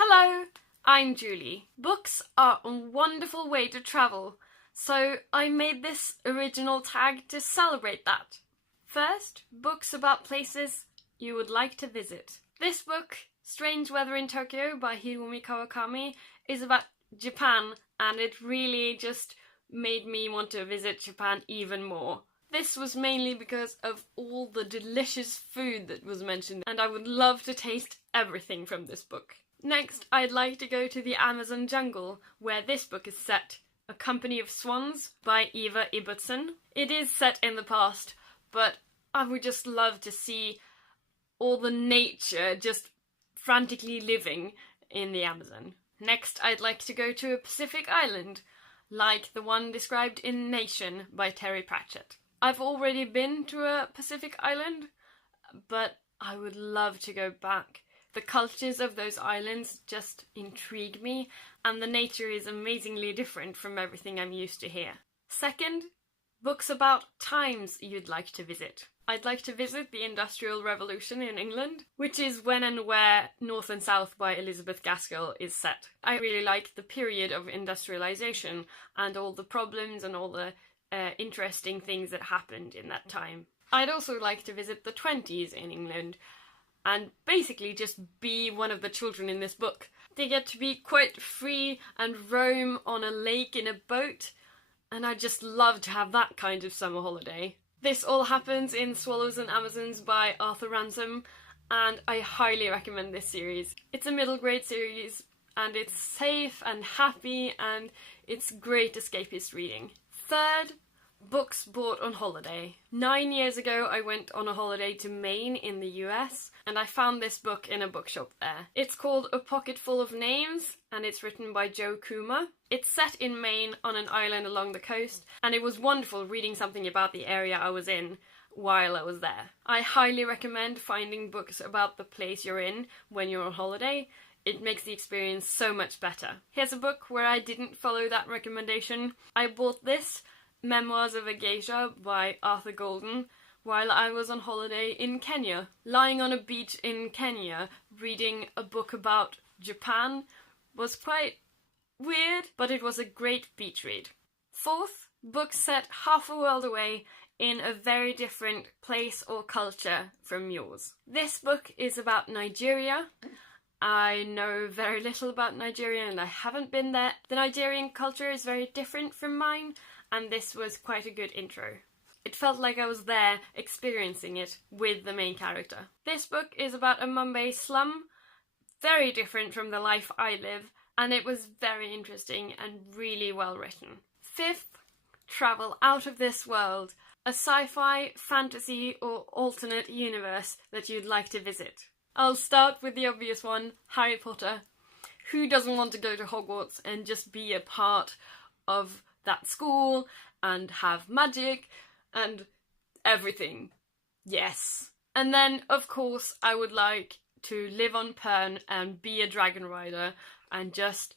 Hello, I'm Julie. Books are a wonderful way to travel, so I made this original tag to celebrate that. First, books about places you would like to visit. This book, Strange Weather in Tokyo by Hiromi Kawakami, is about Japan, and it really just made me want to visit Japan even more. This was mainly because of all the delicious food that was mentioned, and I would love to taste everything from this book. Next, I'd like to go to the Amazon jungle, where this book is set, A Company of Swans by Eva Ibbotson. It is set in the past, but I would just love to see all the nature just frantically living in the Amazon. Next, I'd like to go to a Pacific island, like the one described in Nation by Terry Pratchett. I've already been to a Pacific island, but I would love to go back. The cultures of those islands just intrigue me, and the nature is amazingly different from everything I'm used to here. Second, books about times you'd like to visit. I'd like to visit the Industrial Revolution in England, which is when and where North and South by Elizabeth Gaskell is set. I really like the period of industrialization and all the problems and all the interesting things that happened in that time. I'd also like to visit the 20s in England, and basically just be one of the children in this book. They get to be quite free and roam on a lake in a boat, and I'd just love to have that kind of summer holiday. This all happens in Swallows and Amazons by Arthur Ransom, and I highly recommend this series. It's a middle grade series, and it's safe and happy, and it's great escapist reading. Third, books bought on holiday. 9 years ago I went on a holiday to Maine in the US, and I found this book in a bookshop there. It's called A Pocket Full of Names, and it's written by Joe Kuma. It's set in Maine on an island along the coast, and it was wonderful reading something about the area I was in while I was there. I highly recommend finding books about the place you're in when you're on holiday. It makes the experience so much better. Here's a book where I didn't follow that recommendation. I bought this, Memoirs of a Geisha by Arthur Golden, while I was on holiday in Kenya. Lying on a beach in Kenya, reading a book about Japan was quite weird, but it was a great beach read. Fourth, books set half a world away in a very different place or culture from yours. This book is about Nigeria. I know very little about Nigeria and I haven't been there. The Nigerian culture is very different from mine, and this was quite a good intro. It felt like I was there experiencing it with the main character. This book is about a Mumbai slum, very different from the life I live, and it was very interesting and really well written. Fifth, travel out of this world, a sci-fi, fantasy or alternate universe that you'd like to visit. I'll start with the obvious one, Harry Potter. Who doesn't want to go to Hogwarts and just be a part of that school and have magic and everything? Yes. And then, of course, I would like to live on Pern and be a dragon rider and just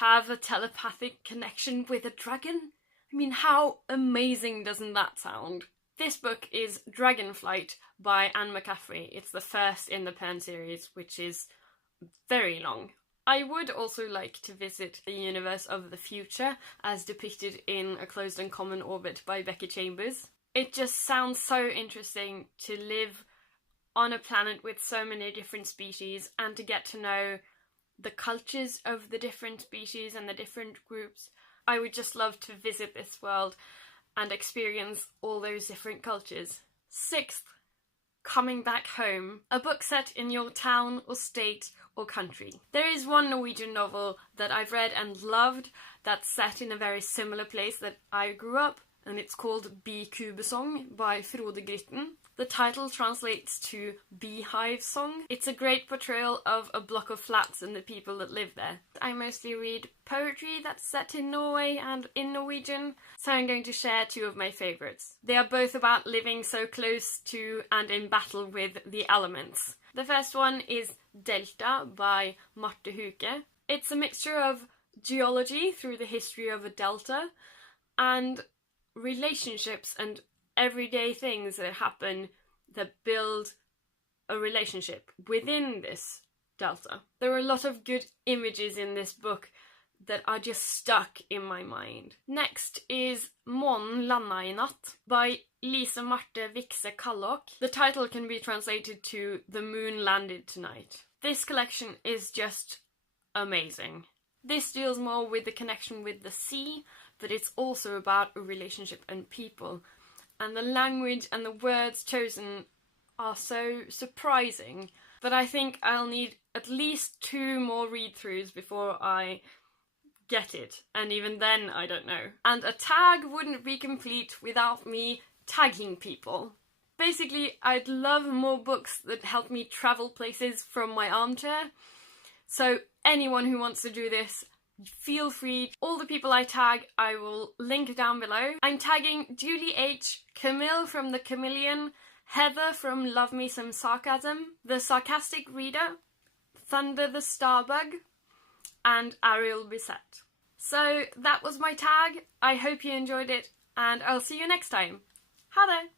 have a telepathic connection with a dragon. I mean, how amazing doesn't that sound? This book is Dragonflight by Anne McCaffrey. It's the first in the Pern series, which is very long. I would also like to visit the universe of the future, as depicted in A Closed and Common Orbit by Becky Chambers. It just sounds so interesting to live on a planet with so many different species and to get to know the cultures of the different species and the different groups. I would just love to visit this world and experience all those different cultures. Sixth, Coming Back Home, a book set in your town or state or country. There is one Norwegian novel that I've read and loved that's set in a very similar place that I grew up, and it's called Bikubesong by Frode Grytten. The title translates to Beehive Song. It's a great portrayal of a block of flats and the people that live there. I mostly read poetry that's set in Norway and in Norwegian, so I'm going to share two of my favourites. They are both about living so close to and in battle with the elements. The first one is Delta by Marte Huke. It's a mixture of geology through the history of a delta and relationships and everyday things that happen that build a relationship within this Delta. There are a lot of good images in this book that are just stuck in my mind. Next is Månen landa I natt by Lise Marte Vikse Kallok. The title can be translated to The Moon Landed Tonight. This collection is just amazing. This deals more with the connection with the sea, but it's also about a relationship and people. And the language and the words chosen are so surprising that I think I'll need at least 2 more read-throughs before I get it, and even then I don't know. And a tag wouldn't be complete without me tagging people. Basically, I'd love more books that help me travel places from my armchair, so anyone who wants to do this, feel free. All the people I tag I will link down below. I'm tagging Julie H, Camille from The Chameleon, Heather from Love Me Some Sarcasm, The Sarcastic Reader, Thunder the Starbug, and Ariel Bissett. So that was my tag. I hope you enjoyed it, and I'll see you next time. Ha there!